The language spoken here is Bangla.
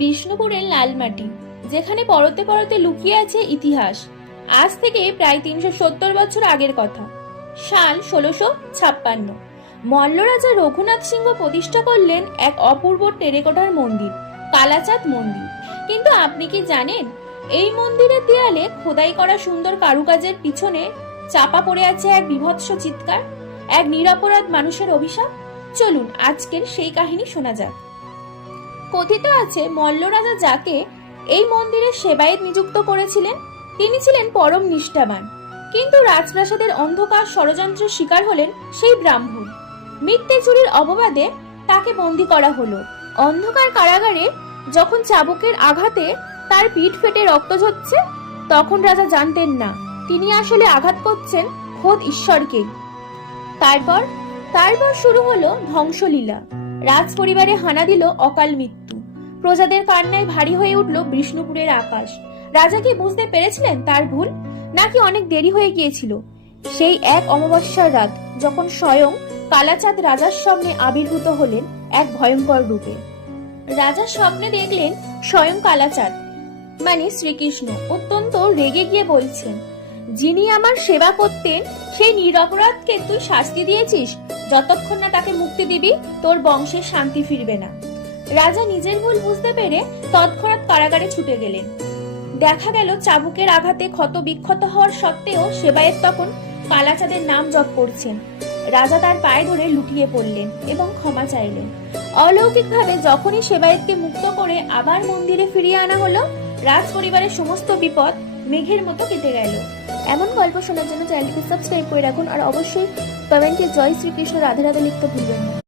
বিষ্ণুপুরের লালমাটি, যেখানে পরতে পরতে লুকিয়ে আছে ইতিহাস। আজ থেকে প্রায় ৩৭০ বছর আগের কথা। সাল ১৬৫৬। মল্ল রাজা রঘুনাথ সিংহ প্রতিষ্ঠা করলেন এক অপূর্ব টেরাকোটার মন্দির, কালাচাঁদ মন্দির। কিন্তু আপনি কি জানেন, এই মন্দিরের দেয়ালে খোদাই করা সুন্দর কারুকাজের পিছনে চাপা পড়ে আছে এক বীভৎস চিৎকার, এক নিরপরাধ মানুষের অভিশাপ? চলুন আজকের সেই কাহিনী শোনা যাক। কথিত আছে, মল্ল রাজা যাকে এই মন্দিরের সেবায়েত নিযুক্ত করেছিলেন, তিনি ছিলেন পরম নিষ্ঠাবান। কিন্তু রাজপ্রাসাদের অন্ধকার ষড়যন্ত্রের শিকার হলেন সেই ব্রাহ্মণ। মিথ্যে চুরির অপবাদে তাকে বন্দী করা হলো। অন্ধকার কারাগারে যখন চাবুকের আঘাতে তার পিঠ ফেটে রক্ত ঝরছে, তখন রাজা জানতেন না তিনি আসলে আঘাত করছেন খোদ ঈশ্বরকে। তারপর শুরু হলো ধ্বংসলীলা। রাজ পরিবারে হানা দিল অকাল মৃত্যু। প্রজাদের কান্নায় ভারী হয়ে উঠল বিষ্ণুপুরের আকাশ। রাজা কি বুঝতে পেরেছিলেন তার ভুল, নাকি অনেক দেরি হয়ে গিয়েছিল? সেই এক অমাবস্যার রাত, যখন স্বয়ং কালাচাঁদ রাজার সামনে আবির্ভূত হলেন এক ভয়ঙ্কর রূপে। রাজা স্বপ্নে দেখলেন স্বয়ং কালাচাঁদ মানে শ্রীকৃষ্ণ অত্যন্ত রেগে গিয়ে বলছেন, যিনি আমার সেবা করতেন সেই নিরপরাধকে তুই শাস্তি দিয়েছিস। যতক্ষণ না তাকে মুক্তি দিবি, তোর বংশের শান্তি ফিরবে না। রাজা নিজের ভুল বুঝতে পেরে তৎক্ষণাৎ কারাগারে ছুটে গেলেন। দেখা গেল চাবুকের আঘাতে ক্ষত বিক্ষত হওয়ার সত্ত্বেও সেবায়েত তখন কালাচাঁদের নাম জপ করছেন। রাজা তার পায়ে ধরে লুটিয়ে পড়লেন এবং ক্ষমা চাইলেন। অলৌকিকভাবে যখনই সেবায়েতকে মুক্ত করে আবার মন্দিরে ফিরিয়ে আনা হলো, রাজ পরিবারের সমস্ত বিপদ মেঘের মতো কেটে গেল। এমন গল্প শোনার জন্য চ্যানেলটিকে সাবস্ক্রাইব করে রাখুন, আর অবশ্যই কমেন্টে জয় শ্রীকৃষ্ণ রাধে রাধে লিখতে ভুলবেন না।